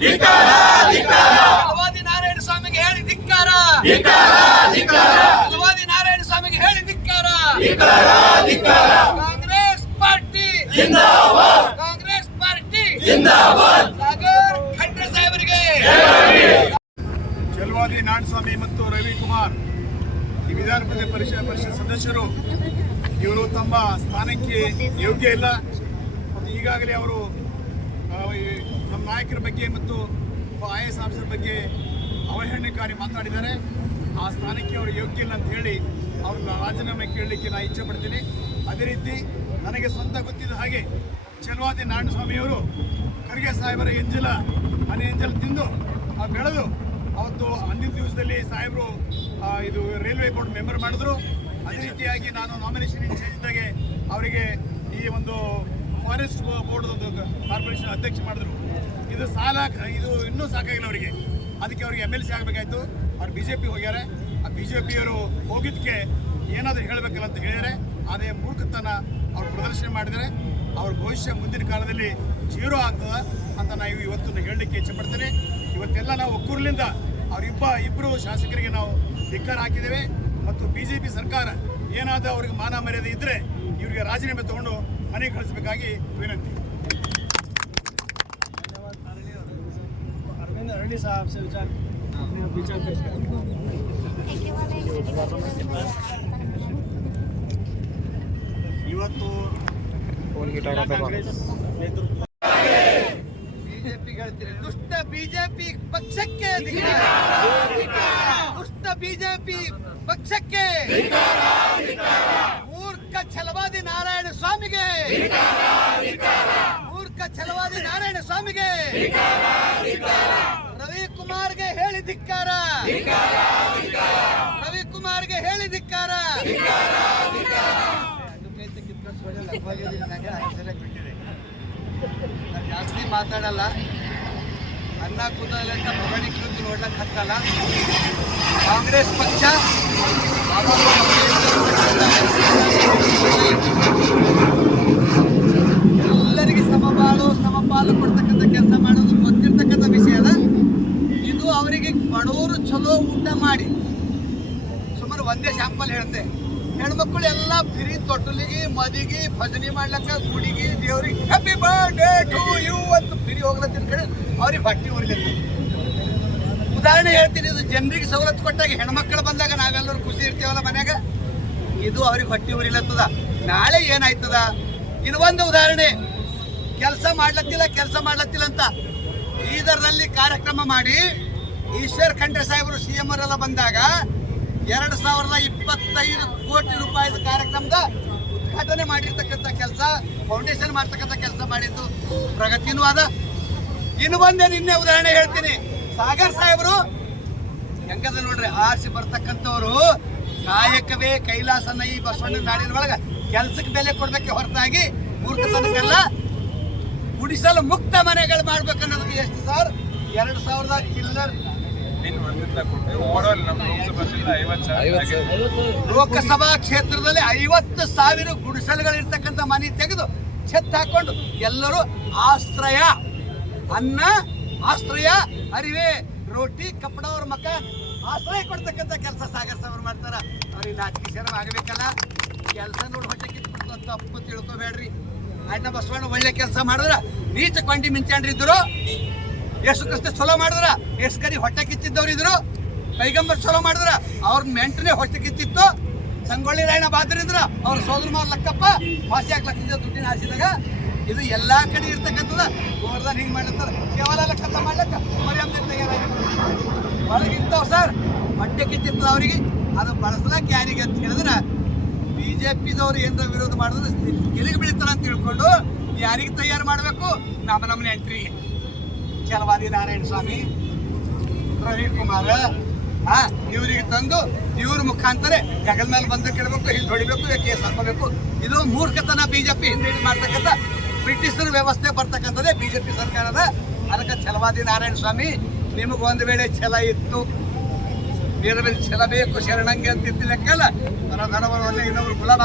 ಬಲವಾದಿ ನಾರಾಯಣ ಸ್ವಾಮಿಗೆ ಹೇಳಿ ಧಿಕ್ಕಾರ. ಬಲವಾದಿ ನಾರಾಯಣ ಸ್ವಾಮಿಗೆ ಹೇಳಿ ಧಿಕ್ಕಾರ. ಕಾಂಗ್ರೆಸ್ ಪಾರ್ಟಿ. ಕಾಂಗ್ರೆಸ್ ಪಾರ್ಟಿ. ಸಾಗರ್ ಖಂಡ್ರೆ ಸಾಹೇಬರಿಗೆ. ಜಲವಾದಿ ನಾರಾಯಣಸ್ವಾಮಿ ಮತ್ತು ರವಿಕುಮಾರ್ ಈ ವಿಧಾನ ಪರಿಷತ್ ಪರಿಷತ್ ಸದಸ್ಯರು ಇವರು ತಮ್ಮ ಸ್ಥಾನಕ್ಕೆ ಯೋಗ್ಯ ಇಲ್ಲ. ಈಗಾಗಲೇ ಅವರು ನಾಯಕರ ಬಗ್ಗೆ ಮತ್ತು ಐ ಎಸ್ ಆಫೀಸರ್ ಬಗ್ಗೆ ಅವಹೇಳನಕಾರಿ ಮಾತಾಡಿದ್ದಾರೆ ಆ ಸ್ಥಾನಕ್ಕೆ ಅವರು ಯೋಗ್ಯ ಇಲ್ಲ ಅಂತ ಹೇಳಿ ಅವ್ರನ್ನ ರಾಜೀನಾಮೆ ಕೇಳಲಿಕ್ಕೆ ನಾನು ಇಚ್ಛೆ ಪಡ್ತೀನಿ. ಅದೇ ರೀತಿ ನನಗೆ ಸ್ವಂತ ಗೊತ್ತಿದ್ದ ಹಾಗೆ ಚಲವಾದಿ ನಾರಾಯಣಸ್ವಾಮಿಯವರು ಖರ್ಗೆ ಸಾಹೇಬರ ಎಂಜಲ ಮನೆ ಎಂಜಲ ತಿಂದು ಬೆಳೆದು ಅವತ್ತು ಅಂದಿನ ದಿವಸದಲ್ಲಿ ಸಾಹೇಬರು ಇದು ರೈಲ್ವೆ ಬೋರ್ಡ್ ಮೆಂಬರ್ ಮಾಡಿದ್ರು. ಅದೇ ರೀತಿಯಾಗಿ ನಾನು ನಾಮಿನೇಷನ್ ಇದ್ದಾಗೆ ಅವರಿಗೆ ಈ ಒಂದು ಫಾರೆಸ್ಟ್ ಬೋರ್ಡ್ ಕಾರ್ಪೊರೇಷನ್ ಅಧ್ಯಕ್ಷ ಮಾಡಿದ್ರು. ಇದು ಸಾಲ, ಇದು ಇನ್ನೂ ಸಾಕಾಗಿಲ್ಲ ಅವರಿಗೆ. ಅದಕ್ಕೆ ಅವರಿಗೆ ಎಂ ಎಲ್ ಸಿ ಆಗಬೇಕಾಯ್ತು. ಅವ್ರು ಬಿ ಜೆ ಪಿ ಹೋಗ್ಯಾರೆ. ಆ ಬಿ ಜೆ ಪಿಯವರು ಹೋಗಿದ್ದಕ್ಕೆ ಏನಾದರೂ ಹೇಳಬೇಕಲ್ಲ ಅಂತ ಹೇಳಿದರೆ ಅದೇ ಮೂರ್ಖತನ ಅವ್ರು ಪ್ರದರ್ಶನ ಮಾಡಿದರೆ ಅವ್ರ ಭವಿಷ್ಯ ಮುಂದಿನ ಕಾಲದಲ್ಲಿ ಜೀರೋ ಆಗ್ತದೆ ಅಂತ ನಾವು ಇವತ್ತು ಹೇಳಲಿಕ್ಕೆ ಇಚ್ಛೆ ಪಡ್ತೇನೆ ಇವತ್ತೆಲ್ಲ ನಾವು ಒಕ್ಕೂರ್ಲಿಂದ ಅವರಿಬ್ಬ ಇಬ್ಬರು ಶಾಸಕರಿಗೆ ನಾವು ಧಿಕ್ಕಾರ ಹಾಕಿದ್ದೇವೆ. ಮತ್ತು ಬಿ ಜೆ ಪಿ ಸರ್ಕಾರ ಏನಾದರೂ ಅವ್ರಿಗೆ ಮಾನ ಮರ್ಯಾದೆ ಇದ್ದರೆ ಈಗ ರಾಜೀನಾಮೆ ತಗೊಂಡು ಮನೆಗೆ ಕಳಿಸಬೇಕಾಗಿ ವಿನಂತಿ. ವಿಚಾರ ವಿಚಾರ ಇವತ್ತು ಬಿಜೆಪಿ ಹೇಳ್ತೀರಿ ದುಷ್ಟ ಬಿಜೆಪಿ ಪಕ್ಷಕ್ಕೆ ದುಷ್ಟ ಬಿಜೆಪಿ ಪಕ್ಷಕ್ಕೆ. ಮೂರ್ಖ ಛಲವಾದಿ ನಾರಾಯಣ ಸ್ವಾಮಿಗೆ. ಮೂರ್ಖ ಛಲವಾದಿ ನಾರಾಯಣ ಸ್ವಾಮಿಗೆ. ರವಿಕುಮಾರ್ಗೆ ಹೇಳಿ ಧಿಕ್ಕಾರ. ರವಿಕುಮಾರ್ಗೆ ಹೇಳಿ ಧಿಕ್ಕಾರ. ನಾನು ಜಾಸ್ತಿ ಮಾತಾಡಲ್ಲ. ಅನ್ನ ಮೊಗಡಿ ಕಿತ್ತು ನೋಡ್ಲಕ್ಕೆ ಹತ್ತಲ್ಲ. ಕಾಂಗ್ರೆಸ್ ಪಕ್ಷ ಎಲ್ಲರಿಗೆ ಸಮಬಾಳು ಸಮಪಾಲು ಕೊಡ್ತಕ್ಕಂಥ ಕೆಲಸ ಮಾಡೋದು ಗೊತ್ತಿರ್ತಕ್ಕಂಥ ವಿಷಯ ಅದ. ಇದು ಅವರಿಗೆ ಬಡವರು ಚಲೋ ಊಟ ಮಾಡಿ, ಸುಮಾರು ಒಂದೇ ಶಾಂಪಲ್ ಹೇಳ್ತೆ. ಹೆಣ್ಮಕ್ಳು ಎಲ್ಲ ಫ್ರೀ ತೊಟ್ಟಲಿಗೆ ಮದಿಗೆ ಭಜನೆ ಮಾಡ್ಲಕ್ಕ ಗುಡಿಗೆ ದೇವ್ರಿಗೆ ಹ್ಯಾಪಿ ಬರ್ಡೇ ಟು ಯು ಅಂತ ಫ್ರೀ ಹೋಗ್ಲತ್ತಿನ ಕಡೆ ಅವ್ರಿಗೆ ಬಟ್ಟೆ ಉರಿಲತ್ತ ಉದಾಹರಣೆ ಹೇಳ್ತೀನಿ, ಇದು ಜನರಿಗೆ ಸವಲತ್ತು ಕೊಟ್ಟಾಗ ಹೆಣ್ಮಕ್ಳು ಬಂದಾಗ ನಾವೆಲ್ಲರೂ ಖುಷಿ ಇರ್ತೀವಲ್ಲ ಮನ್ಯಾಗ? ಇದು ಅವ್ರಿಗೆ ಹೊಟ್ಟೆ ಉರಿಲತ್ತದ. ನಾಳೆ ಏನಾಯ್ತದ? ಇನ್ನು ಒಂದು ಉದಾಹರಣೆ. ಕೆಲಸ ಮಾಡ್ಲತ್ತಿಲ್ಲ ಕೆಲಸ ಮಾಡ್ಲತ್ತಿಲ್ಲ ಅಂತ ಬೀದರ್ನಲ್ಲಿ ಕಾರ್ಯಕ್ರಮ ಮಾಡಿ ಈಶ್ವರ್ ಖಂಡ್ರೆ ಸಾಹೇಬರು ಸಿ ಎಂ ಅವರೆಲ್ಲ ಬಂದಾಗ ಎರಡು ಸಾವಿರದ ಇಪ್ಪತ್ತೈದು ಕೋಟಿ ರೂಪಾಯಿದು ಕಾರ್ಯಕ್ರಮದ ಉದ್ಘಾಟನೆ ಮಾಡಿರ್ತಕ್ಕಂಥ ಕೆಲಸ ಫೌಂಡೇಶನ್ ಮಾಡ್ತಕ್ಕಂಥ ಕೆಲಸ ಮಾಡಿದ್ದು ಪ್ರಗತಿನೂ ಅದ. ಇನ್ನು ಒಂದೇ ನಿನ್ನೆ ಉದಾಹರಣೆ ಹೇಳ್ತೀನಿ. ಸಾಗರ್ ಸಾಹೇಬರು, ಹೆಂಗದ ನೋಡ್ರಿ, ಆರಿಸಿ ಬರ್ತಕ್ಕಂಥವ್ರು ಕಾಯಕವೇ ಕೈಲಾಸನ ಈ ಬಸವಣ್ಣ ನಾಡಿನ ಒಳಗ. ಕೆಲ್ಸಕ್ಕೆ ಬೆಲೆ ಕೊಡ್ಬೇಕೆ ಹೊರತಾಗಿ ಮೂರ್ಖತನಕ್ಕೆಲ್ಲ ಗುಡಿಸಲು ಮುಕ್ತ ಮನೆಗಳು ಮಾಡ್ಬೇಕು ಅನ್ನೋದಕ್ಕೆ ಎಷ್ಟು ಸರ್? ಎರಡು ಸಾವಿರದ ಚಿಲ್ಲರ್. ಲೋಕಸಭಾ ಕ್ಷೇತ್ರದಲ್ಲಿ ಐವತ್ತು ಸಾವಿರ ಗುಡಿಸಲುಗಳು ಇರ್ತಕ್ಕಂಥ ಮನೆ ತೆಗೆದು ಛತ್ ಹಾಕೊಂಡು ಎಲ್ಲರೂ ಆಶ್ರಯ ಅನ್ನ ಆಶ್ರಯ ಅರಿವೆ. ರೋಟಿ, ಕಪ್ಪಡ ಅವ್ರ ಮಕ್ಕ ಆಶ್ರಯ ಕೊಡ್ತಕ್ಕಂಥ ಕೆಲಸ ಸಾಗರ್ ಸಾವ್ರು ಮಾಡ್ತಾರ. ಅವ್ರಿಗೆ ಶರಮ ಆಗಬೇಕಲ್ಲ. ಕೆಲಸ ನೋಡಿ ಹೊಟ್ಟೆ ಕಿತ್ಬಿಡ್ತು ತಪ್ಪು ತಿಳ್ಕೊಬೇಡ್ರಿ. ಅಣ್ಣ ಬಸವಣ್ಣ ಒಳ್ಳೆ ಕೆಲಸ ಮಾಡಿದ್ರ. ನೀಚ ಕೊಂಡಿ ಮಿಂಚಾಂಡ್ರಿ ಇದ್ರು. ಎಷ್ಟು ಕಷ್ಟ ಚಲೋ ಮಾಡಿದ್ರ. ಎಷ್ಟು ಕರಿ ಹೊಟ್ಟೆ ಕಿತ್ತಿದ್ದವ್ರು ಇದ್ರು. ಪೈಗಂಬರ್ ಚಲೋ ಮಾಡಿದ್ರ. ಅವ್ರ ಮೆಂಟ್ನೇ ಹೊಟ್ಟೆ ಕಿತ್ತಿತ್ತು. ಸಂಗೊಳ್ಳಿ ರಾಯಣ್ಣ ಬಾದ್ರಿದ್ರ ಅವ್ರ ಸೋದರ ಮಾವ ಲಕ್ಕಪ್ಪ, ವಾಸಿ ಆಗ್ಲಕ್ಕಿದ್ದ ದುಡ್ಡಿನ ಆಸಿದಾಗ ಇದು ಎಲ್ಲಾ ಕಡೆ ಇರ್ತಕ್ಕಂಥದ ಗೋರ್ಧನ್ ಹಿಂಗ್ ಮಾಡ್ಲತ್ತಾರ ಕೇವಲ ಲೆಕ್ಕ ಮಾಡ್ಲಕ್ಕ ಮರ್ಯಾದೆ ತಯಾರಾಗಿ ಒಳಗೆ ಇಂಥವ್ ಸರ್ ಹೊಟ್ಟೆ ಕಿತ್ತಿರ್ತದ ಅವರಿಗೆ. ಅದು ಬಳಸ್ಲಕ್ಕೆ ಯಾರಿಗೆ ಅಂತ ಹೇಳಿದ್ರ ಬಿಜೆಪಿದವ್ರು ಏನಾರ ವಿರೋಧ ಮಾಡಿದ್ರೆ ಗೆಲಿಗೆ ಬೀಳ್ತಾರ ಅಂತ ತಿಳ್ಕೊಂಡು ಯಾರಿಗೆ ತಯಾರು ಮಾಡಬೇಕು? ನಮ್ಮ ನಮ್ಮ ಎಂಟ್ರಿ ಚಲವಾದಿ ನಾರಾಯಣ ಸ್ವಾಮಿ ರವಿಕುಮಾರ ಹಾ ಇವರಿಗೆ ತಂದು ಇವ್ರ ಮುಖಾಂತರ ಜಗದ ಮೇಲೆ ಬಂದಕ್ಕೆ ಇಡಬೇಕು ಇಲ್ಲಿ ಹೊಡಿಬೇಕು ಕೇಸ್ ಹಾಕೋಬೇಕು ಇದು ಮೂರ್ಖತನ ಬಿಜೆಪಿ ಹಿಂದೆ ಮಾಡ್ತಕ್ಕಂಥ ಬ್ರಿಟಿಷರ ವ್ಯವಸ್ಥೆ ಬರ್ತಕ್ಕಂಥದ್ದೇ ಬಿಜೆಪಿ ಸರ್ಕಾರದ ಅದಕ್ಕೆ ಛಲವಾದಿ ನಾರಾಯಣ ಸ್ವಾಮಿ. ನಿಮಗೆ ಒಂದು ವೇಳೆ ಛಲ ಇತ್ತು ಮೇಲೆ ಛಲ ಬೇಕು ಶರಣಂಗೆ ಅಂತ ಧನ ಧನವನ್ನು ಇನ್ನೊಬ್ರು ಗುಲಾಬ್